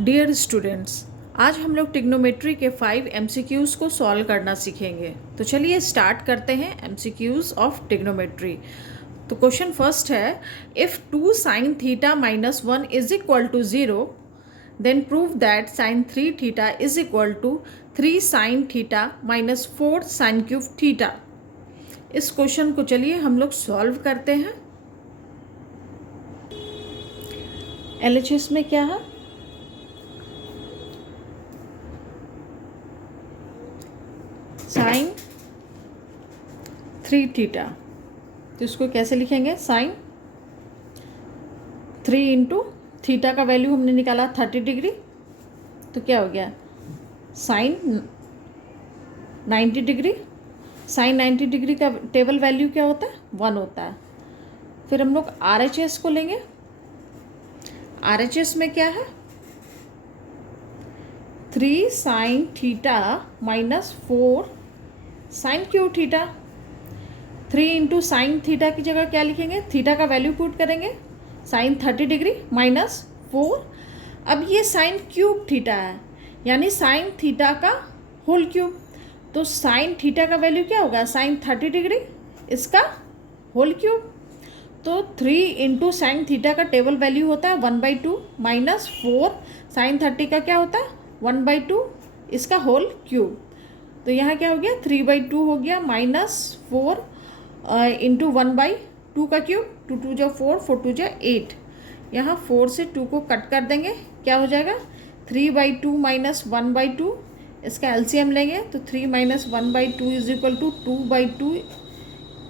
Dear students, आज हम लोग ट्रिग्नोमेट्री के 5 एमसीक्यूज़ को सॉल्व करना सीखेंगे। तो चलिए स्टार्ट करते हैं एमसीक्यूज़ ऑफ ट्रिग्नोमेट्री। तो क्वेश्चन फर्स्ट है, if 2 sin theta minus 1 is equal to 0 then prove that sin 3 theta is equal to 3 sin theta minus 4 sin cube theta. इस क्वेश्चन को चलिए हम लोग सॉल्व करते हैं। एलएचएस में क्या है? साइन 3 थीटा, तो इसको कैसे लिखेंगे? साइन 3 इंटू थीटा का वैल्यू हमने निकाला 30 डिग्री, तो क्या हो गया? Sine 90 degree. साइन 90 डिग्री का टेबल वैल्यू क्या होता है? 1 होता है। फिर हम लोग RHS को लेंगे। RHS में क्या है? 3 sine theta minus 4 sine cube theta. 3 into sine theta की जगह क्या लिखेंगे? थीटा का वैल्यू पुट करेंगे, साइन 30 डिग्री माइनस 4। अब ये साइन क्यूब थीटा है, यानी साइन थीटा का होल क्यूब। तो साइन थीटा का वैल्यू क्या होगा? साइन 30 डिग्री, इसका होल क्यूब। तो 3 इंटू साइन थीटा का टेबल वैल्यू होता है 1/2 माइनस 4 साइन 30 का क्या होता है? 1/2, इसका होल क्यूब। तो यहाँ क्या हो गया? 3/2 हो गया माइनस 4 इंटू 1/2 का क्यूब। 2 2 जा 4, 4 2 जा 8। यहाँ 4 से 2 को कट कर देंगे, क्या हो जाएगा? 3/2 माइनस 1/2, इसका एलसीएम लेंगे तो 3 minus 1/2 is equal to 2/2,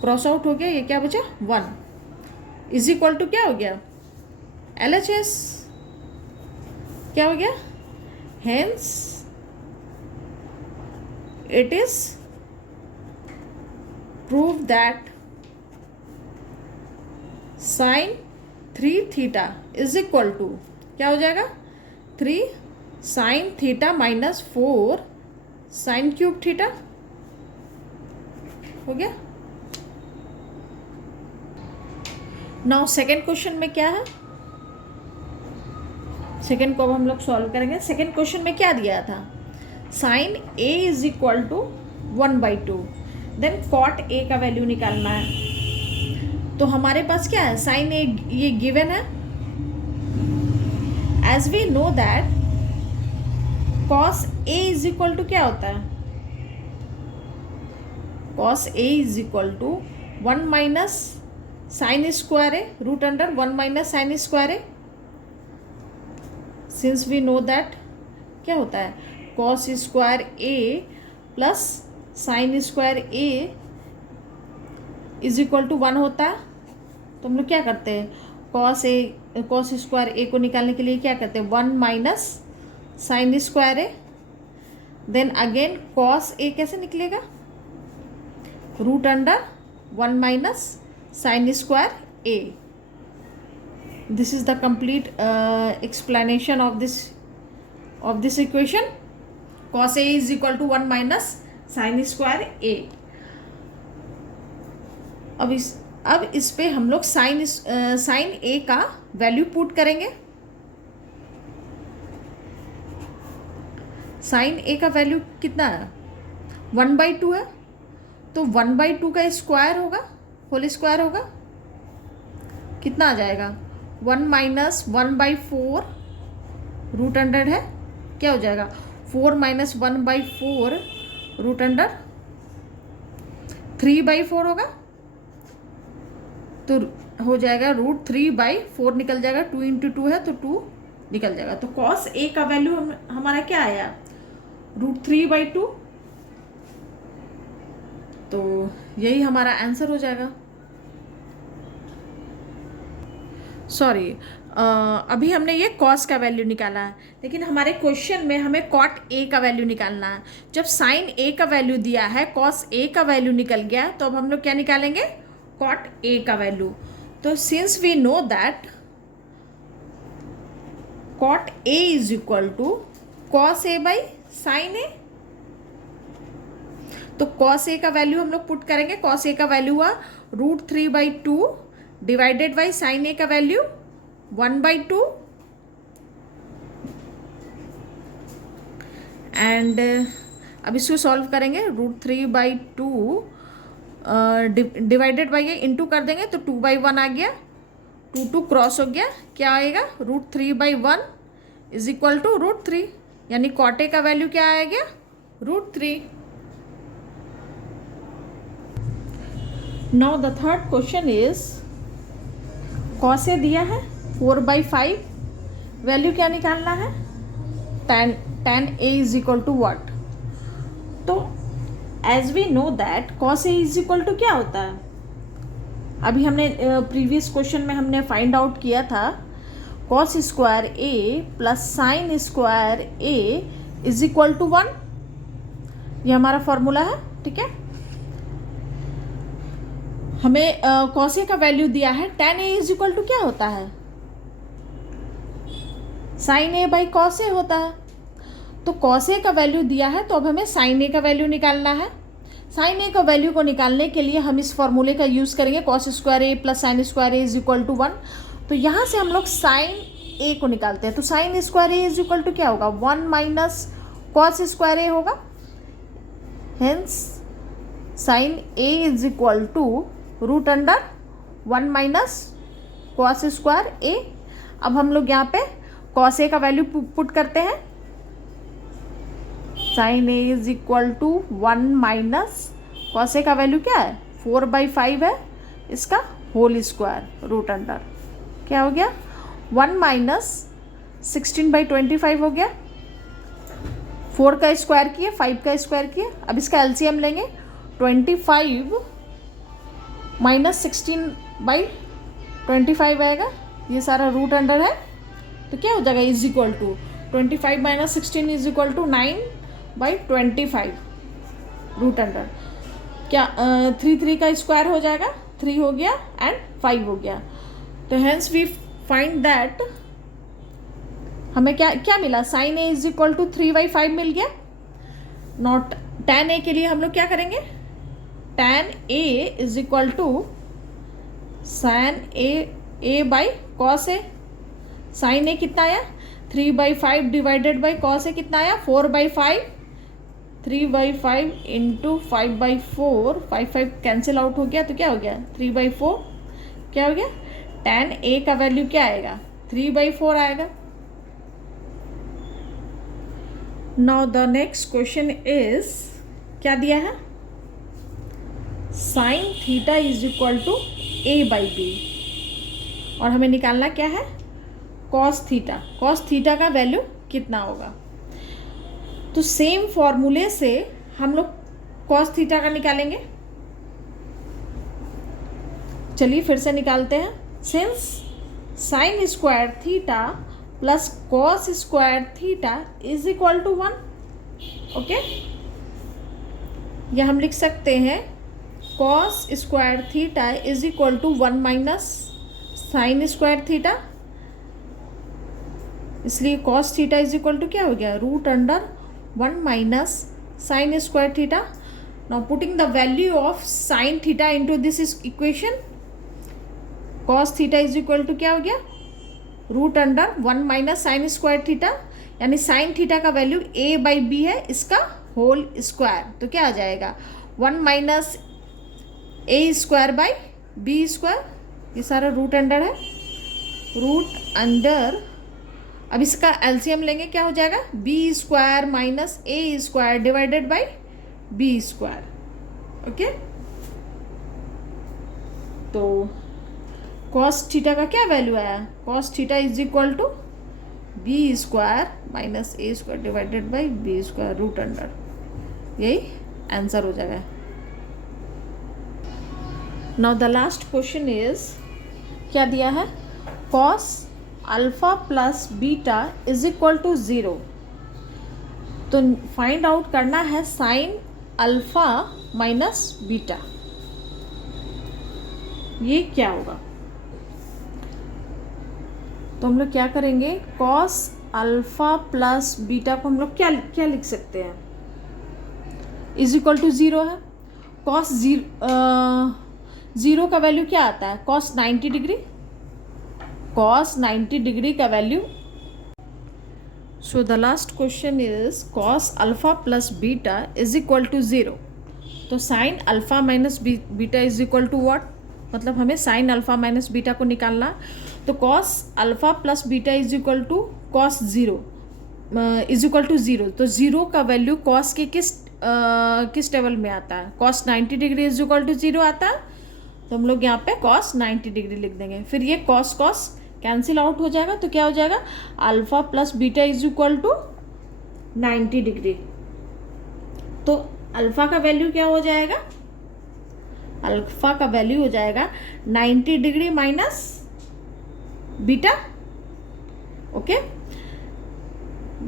cross out हो गया, ये क्या बचा? 1 इज इक्वल टू क्या हो गया? LHS क्या हो गया? Hence it is proved that sin 3 theta is equal to क्या हो जाएगा? 3 sin theta minus 4 sin cube theta. हो गया। नाउ सेकेंड क्वेश्चन में क्या है? सेकेंड को अब हम लोग सॉल्व करेंगे। सेकेंड क्वेश्चन में क्या दिया था? Sine a is equal to 1/2, then cot a का वैल्यू निकालना है। तो हमारे पास क्या है? साइन a ये गिवन है। As we know that cos a is equal to क्या होता है? Cos a is equal to 1 minus sine square A root under 1 minus sine square A. Since we know that क्या होता है? Cos square A plus sine square A is equal to 1 होता है। तो हम लोग क्या करते हैं? कॉस स्क्वायर ए को निकालने के लिए क्या करते हैं? 1 minus sine square A, then again cos A कैसे निकलेगा? Root under 1 minus sine square A. This is the complete explanation of this equation. cos a is equal to 1 minus sine square A. अब इस पे हम लोग sine A का value put करेंगे। Sine A का वैल्यू कितना है? 1/2 है, तो 1/2 का स्क्वायर होगा, होल स्क्वायर होगा, कितना आ जाएगा? 1 माइनस 1/4 रूट अंडर है, क्या हो जाएगा? 4 माइनस 1/4 रूट अंडर 3/4 होगा, तो हो जाएगा रूट 3/4 निकल जाएगा। 2 इंटू 2 है तो 2 निकल जाएगा। तो कॉस ए का वैल्यू हमारा क्या आया? रूट 3/2। तो यही हमारा आंसर हो जाएगा। सॉरी, अभी हमने ये कॉस का वैल्यू निकाला है, लेकिन हमारे क्वेश्चन में हमें कॉट ए का वैल्यू निकालना है। जब साइन ए का वैल्यू दिया है, कॉस ए का वैल्यू निकल गया, तो अब हम लोग क्या निकालेंगे? कॉट ए का वैल्यू। तो since we know that cot A is equal to cos A by sine A, तो कॉस ए का वैल्यू हम लोग पुट करेंगे। कॉस ए का वैल्यू हुआ root 3/2 divided by sine A का वैल्यू 1/2 एंड अब इसको सॉल्व करेंगे। √3/2 डिवाइडेड बाई ये इंटू कर देंगे तो 2/1 आ गया, 2 क्रॉस हो गया, क्या आएगा √3/1 इज इक्वल टू √3, यानी कॉट ए का वैल्यू क्या आ गया √3। Now the third question is cos A दिया है 4/5, वैल्यू क्या निकालना है tan A is equal to what. तो as we know that cos A is equal to क्या होता है, अभी हमने प्रीवियस क्वेश्चन में हमने फाइंड आउट किया था cos square A plus sine square A is equal to 1, ये हमारा फॉर्मूला है, ठीक है। हमें कॉस ए का वैल्यू दिया है, tan A is equal to क्या होता है sine A by cos A होता है। तो कॉस ए का वैल्यू दिया है तो अब हमें साइन ए का वैल्यू निकालना है। साइन ए का वैल्यू को निकालने के लिए हम इस फॉर्मूले का यूज़ करेंगे cos square A plus sine square A is equal to 1। तो यहाँ से हम लोग साइन ए को निकालते हैं, तो sine square A is equal to क्या होगा 1 माइनस कॉस स्क्वायर ए होगा, hence sine A is equal to √1 minus cos square A. अब हम लोग यहाँ पे कॉस ए का वैल्यू पुट करते हैं, sine A is equal to 1 minus cos A का वैल्यू क्या है 4/5 है, इसका होल स्क्वायर √, क्या हो गया 1 माइनस 16/25 हो गया, 4 का स्क्वायर किए 5 का स्क्वायर किए। अब इसका एलसीएम लेंगे, 25 माइनस 16/25 आएगा, ये सारा √, है तो क्या हो जाएगा is equal to 25 minus 16 is equal to 9/25 √, क्या 3 का स्क्वायर हो जाएगा, 3 हो गया एंड 5 हो गया। तो हेंस वी फाइंड दैट हमें क्या क्या मिला, sine A is equal to 3/5 मिल गया। नॉट tan ए के लिए हम लोग क्या करेंगे, tan A is equal to sine A by cos A. Sine A कितना आया 3/5 डिवाइडेड बाई कॉस ए कितना आया 4/5, 3/5 इंटू 5/4, 5 कैंसिल आउट हो गया तो क्या हो गया 3/4, क्या हो गया tan ए का वैल्यू क्या आएगा 3/4 आएगा। Now the next question is क्या दिया है, sine theta is equal to A/B, और हमें निकालना क्या है कॉस थीटा। कॉस थीटा का वैल्यू कितना होगा, तो सेम फॉर्मूले से हम लोग कॉस थीटा का निकालेंगे। चलिए फिर से निकालते हैं, since sine square theta plus cos square theta is equal to 1, okay. या हम लिख सकते हैं cos square theta is equal to 1 minus sine square theta, इसलिए cos theta is equal to क्या हो गया √1 minus sine square theta. Now putting the value of sine theta into this equation, cos theta is equal to क्या हो गया √1 minus sine square theta, यानी sine theta का value A/B है, इसका होल स्क्वायर, तो क्या आ जाएगा 1 माइनस A²/B², ये सारा √, है √। अब इसका एलसीएम लेंगे, क्या हो जाएगा B² minus A² divided by B², okay. तो कॉस थीटा का क्या वैल्यू आया, cos theta is equal to B² minus A² divided by B² √, यही आंसर हो जाएगा। Now the last question is क्या दिया है, cos alpha plus beta is equal to 0। तो फाइंड आउट करना है साइन अल्फा माइनस बीटा, ये क्या होगा। तो हम लोग क्या करेंगे, कॉस अल्फा प्लस बीटा को हम लोग क्या क्या लिख सकते हैं, इज इक्वल टू 0 है। कॉस 0 का वैल्यू क्या आता है कॉस 90 डिग्री, कॉस 90 डिग्री का value So the last question is cos alpha plus beta is equal to 0. तो sine alpha minus beta is equal to what, मतलब हमें साइन अल्फा माइनस बीटा को निकालना. तो cos alpha plus beta is equal to cos zero is equal to zero. तो zero का value cos के किस टेबल में आता है? Cos 90 degree is equal to zero आता है. तो हम लोग यहाँ पे कॉस 90 डिग्री लिख देंगे. फिर ये कॉस कॉस कैंसिल आउट हो जाएगा. तो क्या हो जाएगा? Alpha plus beta is equal to 90 degree. तो अल्फा का वैल्यू क्या हो जाएगा? अल्फा का वैल्यू हो जाएगा 90 degree minus beta. Okay,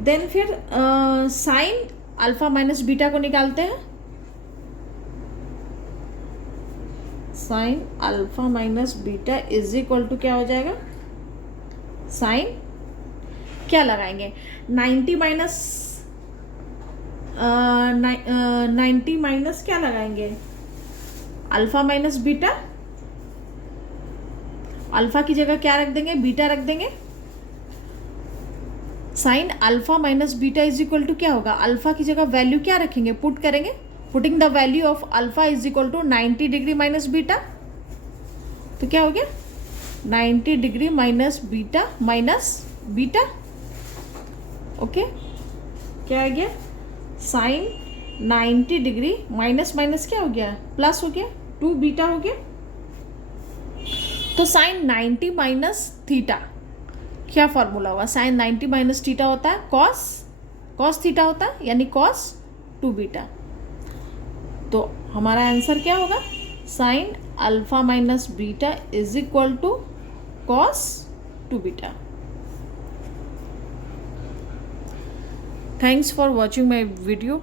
then फिर साइन अल्फा माइनस बीटा को निकालते हैं. Sine alpha minus beta is equal to क्या हो जाएगा? साइन क्या लगाएंगे? 90 माइनस क्या लगाएंगे? Alpha minus beta. अल्फा की जगह क्या रख देंगे? बीटा रख देंगे. Sine alpha minus beta is equal to क्या होगा? अल्फा की जगह वैल्यू क्या रखेंगे? पुट करेंगे. Putting the value of alpha is equal to 90 degree minus beta. तो क्या हो गया? 90 डिग्री माइनस बीटा. ओके, क्या आ गया? साइन 90 डिग्री माइनस माइनस क्या हो गया? प्लस हो गया, 2 बीटा हो गया. तो साइन 90 माइनस थीटा क्या फॉर्मूला हुआ? साइन 90 माइनस थीटा होता है कॉस थीटा होता है, यानी कॉस 2 बीटा. तो हमारा आंसर क्या होगा? Sine alpha minus beta is equal to cos 2 beta. Thanks for watching my video.